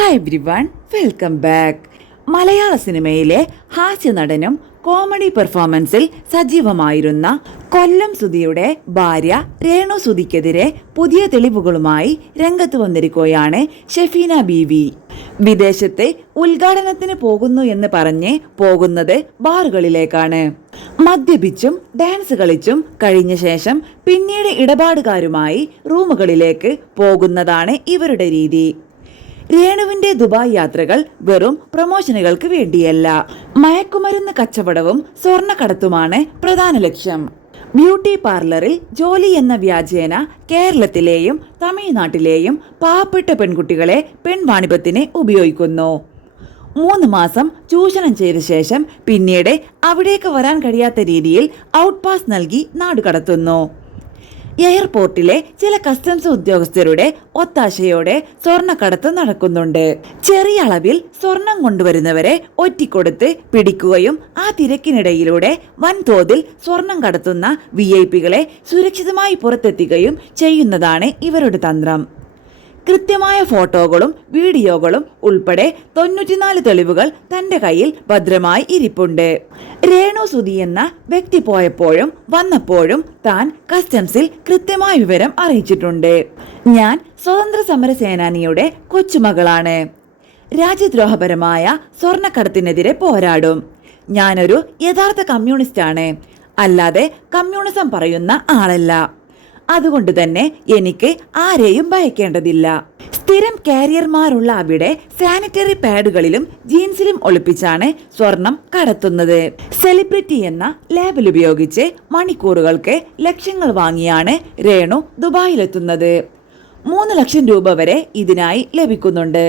Hi everyone, welcome back. മലയാള സിനിമയിലെ ഹാസ്യ നടനും കോമഡി പെർഫോമൻസിൽ സജീവമായിരുന്ന കൊല്ലം സുധിയുടെ ഭാര്യ രേണു സുധിക്കെതിരെ പുതിയ തെളിവുകളുമായി രംഗത്ത് വന്നിരിക്കുകയാണ് ഷെഫീന ബീവി. വിദേശത്തെ ഉദ്ഘാടനത്തിന് പോകുന്നു എന്ന് പറഞ്ഞ് പോകുന്നത് ബാറുകളിലേക്കാണ്. മദ്യപിച്ചും ഡാൻസ് കളിച്ചും കഴിഞ്ഞ ശേഷം പിന്നീട് ഇടപാടുകാരുമായി റൂമുകളിലേക്ക് പോകുന്നതാണ് ഇവരുടെ രീതി. രേണുവിന്റെ ദുബായ് യാത്രകൾ വെറും പ്രൊമോഷനുകൾക്ക് വേണ്ടിയല്ല, മയക്കുമരുന്ന് കച്ചവടവും സ്വർണ്ണക്കടത്തുമാണ് പ്രധാന ലക്ഷ്യം. ബ്യൂട്ടി പാർലറിൽ ജോലി എന്ന വ്യാജേന കേരളത്തിലെയും തമിഴ്നാട്ടിലെയും പാവപ്പെട്ട പെൺകുട്ടികളെ പെൺവാണിഭത്തിന് ഉപയോഗിക്കുന്നു. 3 മാസം ചൂഷണം ചെയ്ത ശേഷം പിന്നീട് അവിടേക്ക് വരാൻ കഴിയാത്ത രീതിയിൽ ഔട്ട് പാസ് നൽകി നാടുകടത്തുന്നു. എയർപോർട്ടിലെ ചില കസ്റ്റംസ് ഉദ്യോഗസ്ഥരുടെ ഒത്താശയോടെ സ്വർണ്ണക്കടത്ത് നടക്കുന്നുണ്ട്. ചെറിയ അളവിൽ സ്വർണം കൊണ്ടുവരുന്നവരെ ഒറ്റിക്കൊടുത്ത് പിടിക്കുകയും ആ തിരക്കിനിടയിലൂടെ വൻതോതിൽ സ്വർണം കടത്തുന്ന വിഐപികളെ സുരക്ഷിതമായി പുറത്തെത്തിക്കുകയും ചെയ്യുന്നതാണ് ഇവരുടെ തന്ത്രം. കൃത്യമായ ഫോട്ടോകളും വീഡിയോകളും ഉൾപ്പെടെ 94 തെളിവുകൾ തന്റെ കയ്യിൽ ഭദ്രമായി ഇരിപ്പുണ്ട്. രേണു സുധി എന്ന വ്യക്തി പോയപ്പോഴും വന്നപ്പോഴും താൻ കസ്റ്റംസിൽ കൃത്യമായ വിവരം അറിയിച്ചിട്ടുണ്ട്. ഞാൻ സ്വതന്ത്ര സമര സേനാനിയുടെ കൊച്ചുമകളാണ്. രാജ്യദ്രോഹപരമായ സ്വർണ്ണക്കടത്തിനെതിരെ പോരാടും. ഞാനൊരു യഥാർത്ഥ കമ്മ്യൂണിസ്റ്റാണ്, അല്ലാതെ കമ്മ്യൂണിസം പറയുന്ന ആളല്ല. അതുകൊണ്ട് തന്നെ എനിക്ക് ആരെയും ഭയക്കേണ്ടതില്ല. സ്ഥിരം കാരിയർമാരുള്ള അവിടെ സാനിറ്ററി പാഡുകളിലും ജീൻസിലും ഒളിപ്പിച്ചാണ് സ്വർണം കടത്തുന്നത്. സെലിബ്രിറ്റി എന്ന ലേബൽ ഉപയോഗിച്ച് മണിക്കൂറുകൾക്ക് ലക്ഷങ്ങൾ വാങ്ങിയാണ് രേണു ദുബായിലെത്തുന്നത്. 3 ലക്ഷം രൂപ വരെ ഇതിനായി ലഭിക്കുന്നുണ്ട്.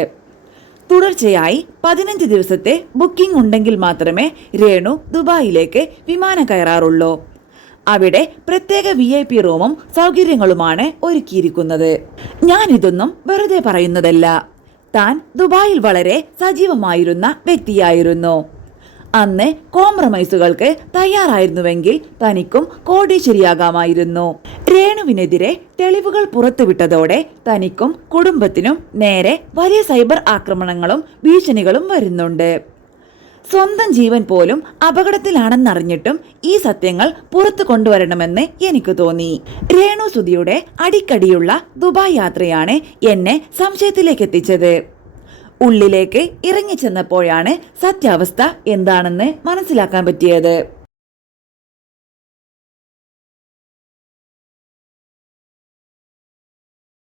തുടർച്ചയായി 15 ദിവസത്തെ ബുക്കിംഗ് ഉണ്ടെങ്കിൽ മാത്രമേ രേണു ദുബായിലേക്ക് വിമാനം കയറാറുള്ളൂ. അവിടെ പ്രത്യേക VIP റൂമും സൗകര്യങ്ങളുമാണ് ഒരുക്കിയിരിക്കുന്നത്. ഞാനിതൊന്നും വെറുതെ പറയുന്നതല്ല. താൻ ദുബായിൽ വളരെ സജീവമായിരുന്ന വ്യക്തിയായിരുന്നു. അന്ന് കോംപ്രമൈസുകൾക്ക് തയ്യാറായിരുന്നുവെങ്കിൽ തനിക്കും കോടീശ്വരിയാകാമായിരുന്നു. രേണുവിനെതിരെ തെളിവുകൾ പുറത്തുവിട്ടതോടെ തനിക്കും കുടുംബത്തിനും നേരെ വലിയ സൈബർ ആക്രമണങ്ങളും ഭീഷണികളും വരുന്നുണ്ട്. സ്വന്തം ജീവൻ പോലും അപകടത്തിലാണെന്നറിഞ്ഞിട്ടും ഈ സത്യങ്ങൾ പുറത്തു കൊണ്ടുവരണമെന്ന് എനിക്ക് തോന്നി. രേണു സുധിയുടെ അടിക്കടിയുള്ള ദുബായ് യാത്രയാണ് എന്നെ സംശയത്തിലേക്ക് എത്തിച്ചത്. ഉള്ളിലേക്ക് ഇറങ്ങിച്ചെന്നപ്പോഴാണ് സത്യാവസ്ഥ എന്താണെന്ന് മനസ്സിലാക്കാൻ പറ്റിയത്.